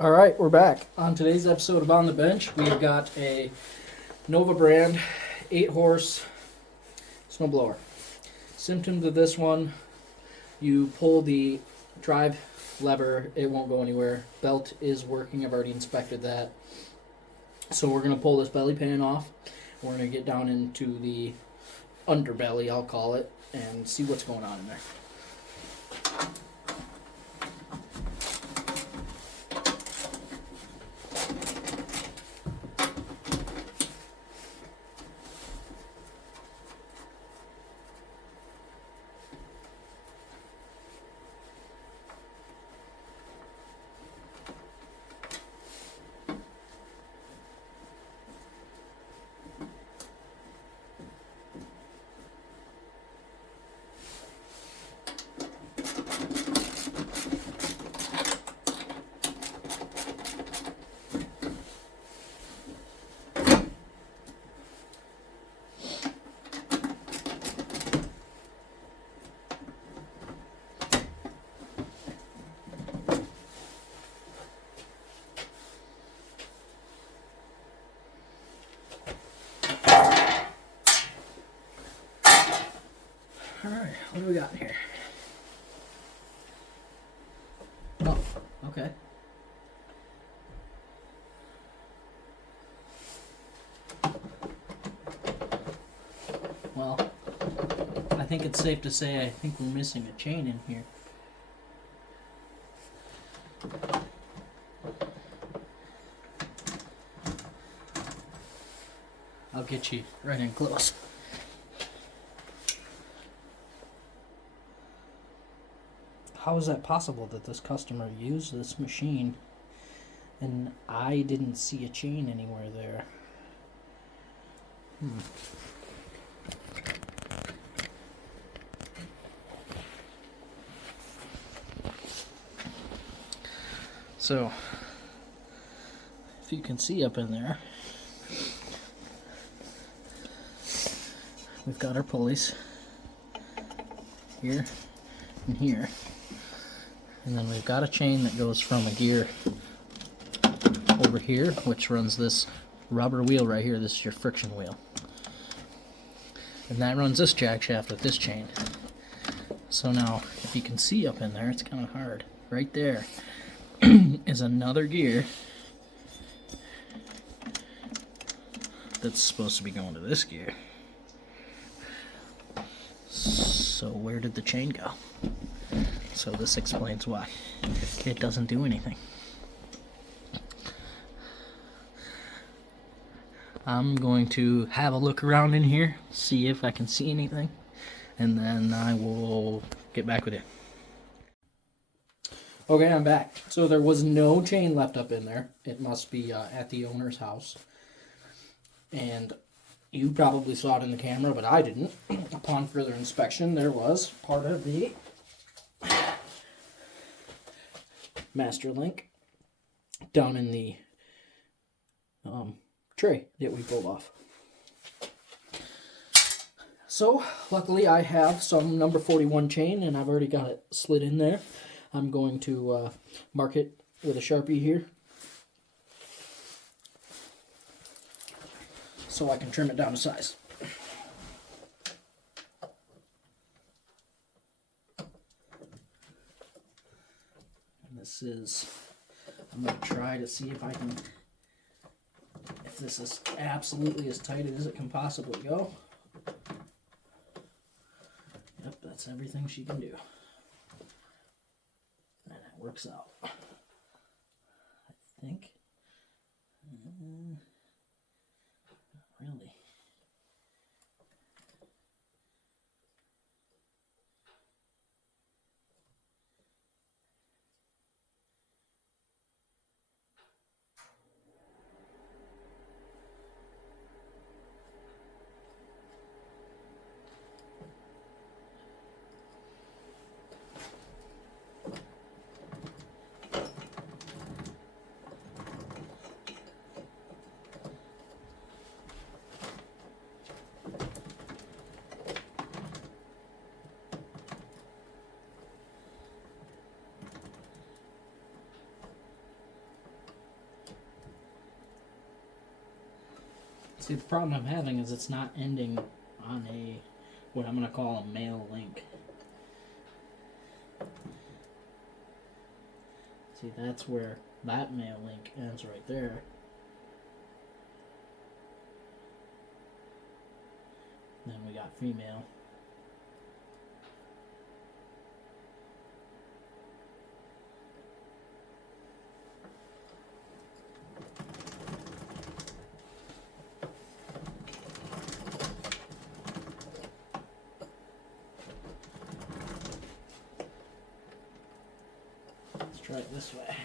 All right, we're back. On today's episode of On the Bench, we've got a NOMA brand 8-horse snowblower. Symptoms of this one, you pull the drive lever, it won't go anywhere. Belt is working, I've already inspected that. So we're going to pull this belly pan off. We're going to get down into the underbelly, I'll call it, and see what's going on in there. Alright, what do we got here? Oh, okay. Well, I think it's safe to say I think we're missing a chain in here. I'll get you right in close. How is that possible that this customer used this machine and I didn't see a chain anywhere there? So, if you can see up in there, we've got our pulleys here and here. And then we've got a chain that goes from a gear over here, which runs this rubber wheel right here. This is your friction wheel. And that runs this jack shaft with this chain. So now, if you can see up in there, it's kind of hard. Right there is another gear that's supposed to be going to this gear. So where did the chain go? So this explains why it doesn't do anything. I'm going to have a look around in here, see if I can see anything, and then I will get back with you. Okay, I'm back. So there was no chain left up in there. It must be at the owner's house. And you probably saw it in the camera, but I didn't. Upon further inspection, there was part of the master link down in the tray that we pulled off. So luckily I have some number 41 chain and I've already got it slid in there. I'm going to mark it with a Sharpie here so I can trim it down to size. This is, I'm going to try to see if I can, if this is absolutely as tight as it can possibly go. Yep, that's everything she can do. And it works out, I think. Not really. See, the problem I'm having is it's not ending on a, what I'm going to call a male link. See, that's where that male link ends right there. Then we got female. Let's try it this way.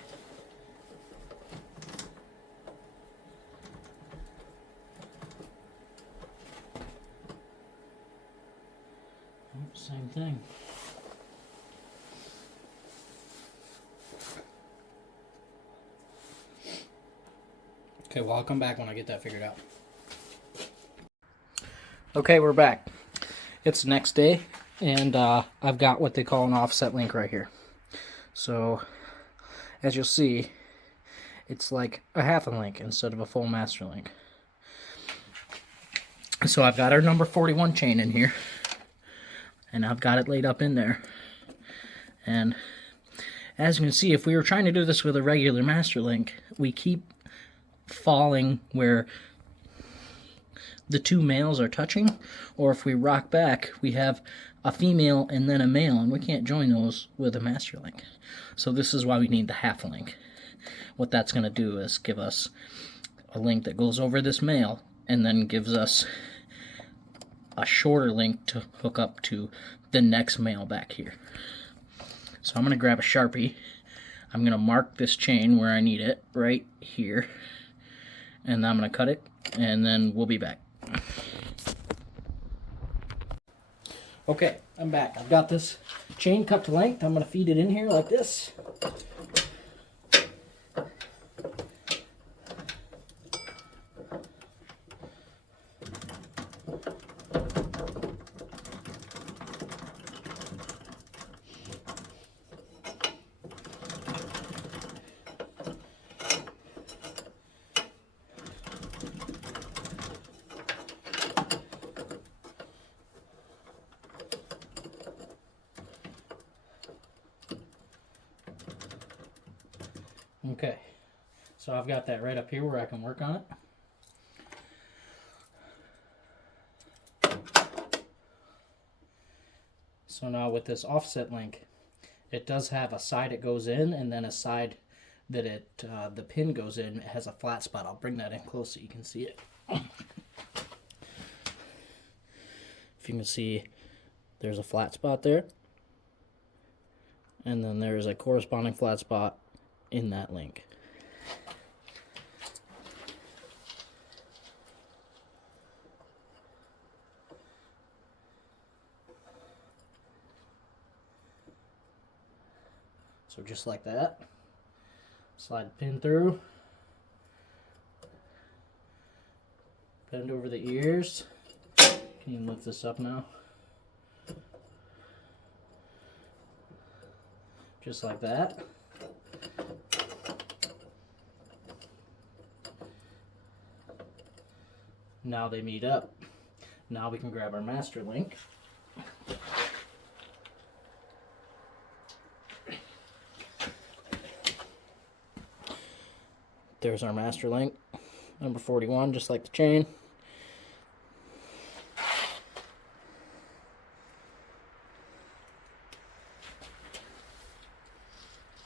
Same thing. Okay, well, I'll come back when I get that figured out. Okay, we're back. It's the next day, and I've got what they call an offset link right here. So, as you'll see, it's like a half a link instead of a full master link. So I've got our number 41 chain in here, and I've got it laid up in there. And as you can see, if we were trying to do this with a regular master link, we keep falling where the two males are touching, or if we rock back, we have a female and then a male, and we can't join those with a master link. So this is why we need the half link. What that's going to do is give us a link that goes over this male, and then gives us a shorter link to hook up to the next male back here. So I'm going to grab a Sharpie. I'm going to mark this chain where I need it, right here. And I'm going to cut it, and then we'll be back. Okay, I'm back. I've got this chain cut to length. I'm going to feed it in here like this. Okay, so I've got that right up here where I can work on it. So now with this offset link, it does have a side it goes in, and then a side that the pin goes in. It has a flat spot. I'll bring that in close so you can see it. If you can see, there's a flat spot there, and then there's a corresponding flat spot in that link. So just like that, slide the pin through, bend over the ears. Can you lift this up now? Just like that. Now they meet up. Now we can grab our master link. There's our master link, number 41, just like the chain.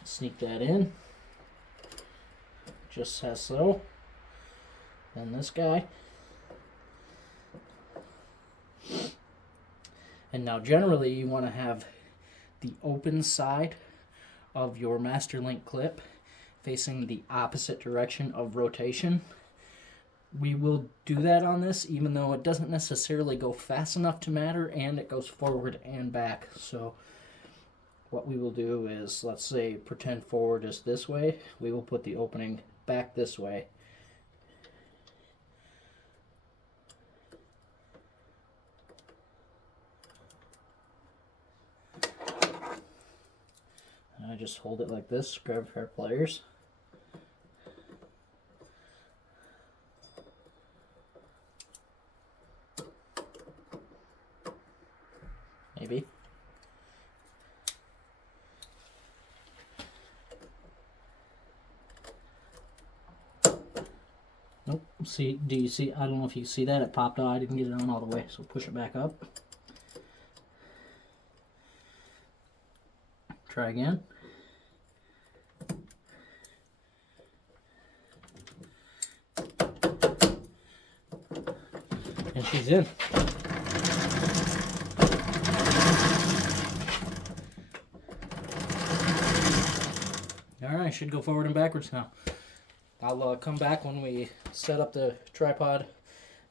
Sneak that in, just as so. Then this guy. And now generally you want to have the open side of your master link clip facing the opposite direction of rotation. We will do that on this, even though it doesn't necessarily go fast enough to matter, and it goes forward and back. So what we will do is, let's say pretend forward is this way, we will put the opening back this way. I just hold it like this, grab a pair of pliers. maybe. Nope. See, do you see? I don't know if you see that. It popped out. I didn't get it on all the way, so push it back up. Try again. And she's in. Alright, should go forward and backwards now. I'll come back when we set up the tripod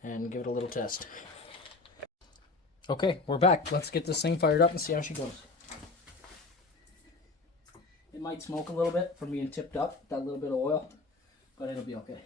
and give it a little test. Okay, we're back. Let's get this thing fired up and see how she goes. It might smoke a little bit from being tipped up, that little bit of oil, but it'll be okay.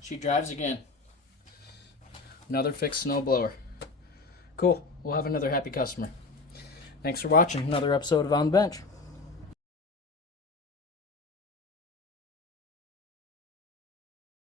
She drives again. Another fixed snow blower. Cool. We'll have another happy customer. Thanks for watching another episode of On the Bench.